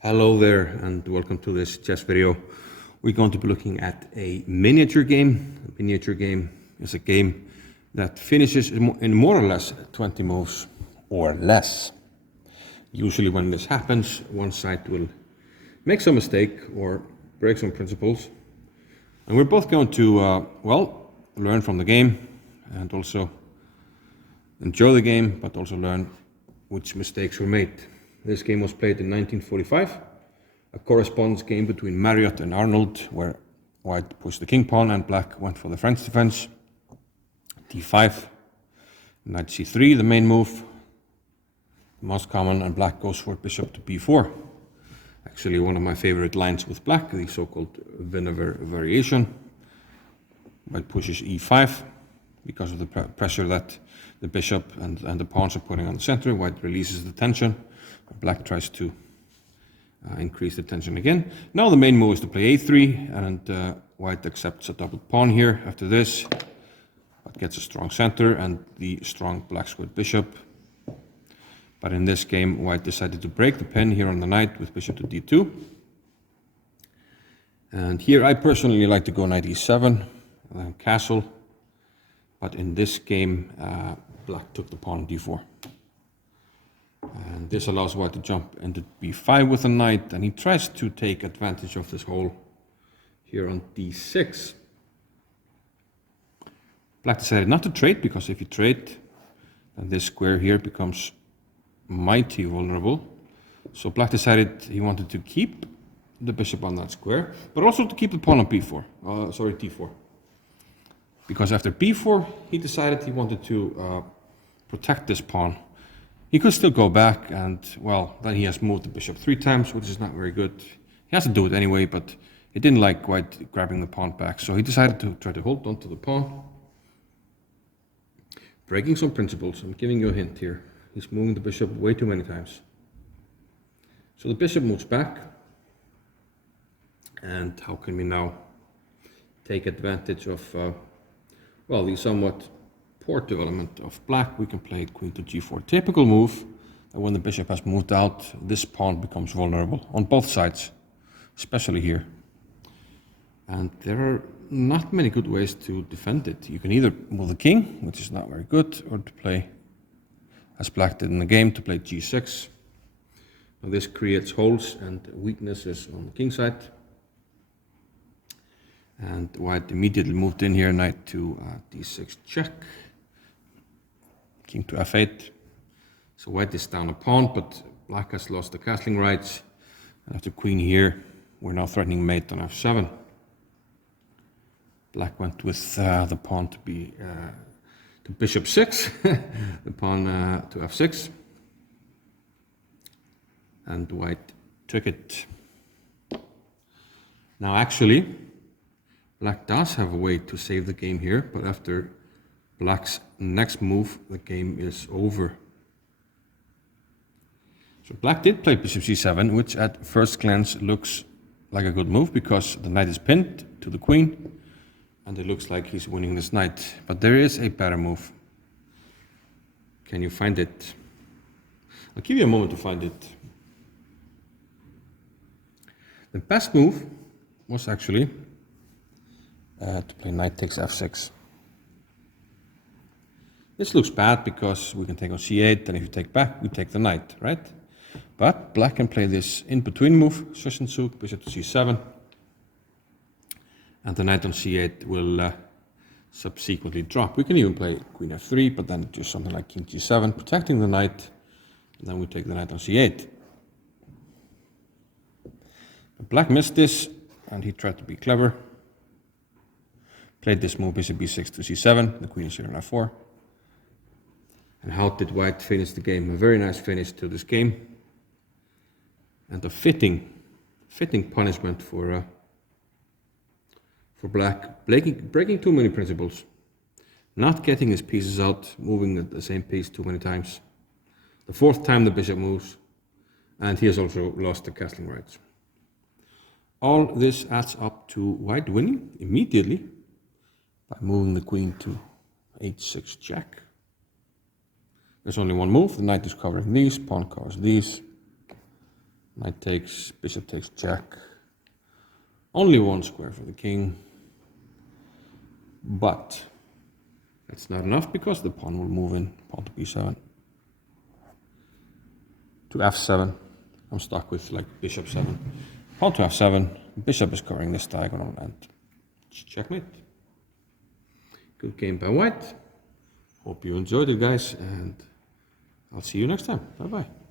Hello there and welcome to this chess video. We're going to be looking at a miniature game. A miniature game is a game that finishes in more or less 20 moves or less. Usually when this happens, one side will make some mistake or break some principles. And we're both going to, learn from the game and also enjoy the game, but also learn which mistakes were made. This game was played in 1945, a correspondence game between Marriott and Arnold, where white pushed the king pawn and black went for the French defense. d5, knight c3, the main move, the most common, and black goes for bishop to b4. Actually, one of my favorite lines with black, the so-called Vinegar variation. White pushes e5 because of the pressure that the bishop and the pawns are putting on the center. White releases the tension. Black tries to increase the tension again. Now the main move is to play a3, and white accepts a double pawn here after this, but gets a strong center and the strong black squared bishop. But in this game, white decided to break the pin here on the knight with bishop to d2. And here I personally like to go knight e7, and then castle. But in this game, black took the pawn d4. And this allows white to jump into b5 with a knight, and he tries to take advantage of this hole here on d6. Black decided not to trade, because if you trade, then this square here becomes mighty vulnerable. So black decided he wanted to keep the bishop on that square, but also to keep the pawn on d4. Because after b4, he decided he wanted to protect this pawn. He could still go back, and well, then he has moved the bishop 3 times, which is not very good. He has to do it anyway, but he didn't like white grabbing the pawn back, so he decided to try to hold on to the pawn. Breaking some principles. I'm giving you a hint here. He's moving the bishop way too many times. So the bishop moves back. And how can we now take advantage of the somewhat poor development of black? We can play queen to g4. Typical move that when the bishop has moved out, this pawn becomes vulnerable on both sides, especially here. And there are not many good ways to defend it. You can either move the king, which is not very good, or to play, as black did in the game, to play g6. Now this creates holes and weaknesses on the king side. And white immediately moved in here, knight to d6 check. King to f8. So white is down a pawn, but black has lost the castling rights. And after queen here, we're now threatening mate on f7. Black went with the pawn to bishop 6, the pawn to f6. And white took it. Now actually, black does have a way to save the game here, but after black's next move, the game is over. So black did play bishop c7, which at first glance looks like a good move because the knight is pinned to the queen, and it looks like he's winning this knight. But there is a better move. Can you find it? I'll give you a moment to find it. The best move was actually to play knight takes f6. This looks bad because we can take on c8, and if you take back, we take the knight, right? But black can play this in-between move, Zug, bishop to c7, and the knight on c8 will subsequently drop. We can even play queen f3, but then do something like king g7, protecting the knight, and then we take the knight on c8. But black missed this, and he tried to be clever. Played this move, bishop b6 to c7, the queen is here on f4. And how did white finish the game? A very nice finish to this game. And a fitting punishment for black, breaking too many principles. Not getting his pieces out, moving the same piece too many times. The 4th time the bishop moves, and he has also lost the castling rights. All this adds up to white winning immediately by moving the queen to h6 check. There's only one move, the knight is covering these, pawn covers these. Knight takes, bishop takes jack. Only one square for the king. But it's not enough because the pawn will move in, pawn to b7. To f7. I'm stuck with like bishop 7. Pawn to f7. Bishop is covering this diagonal and checkmate. Good game by white. Hope you enjoyed it, guys, and I'll see you next time. Bye bye.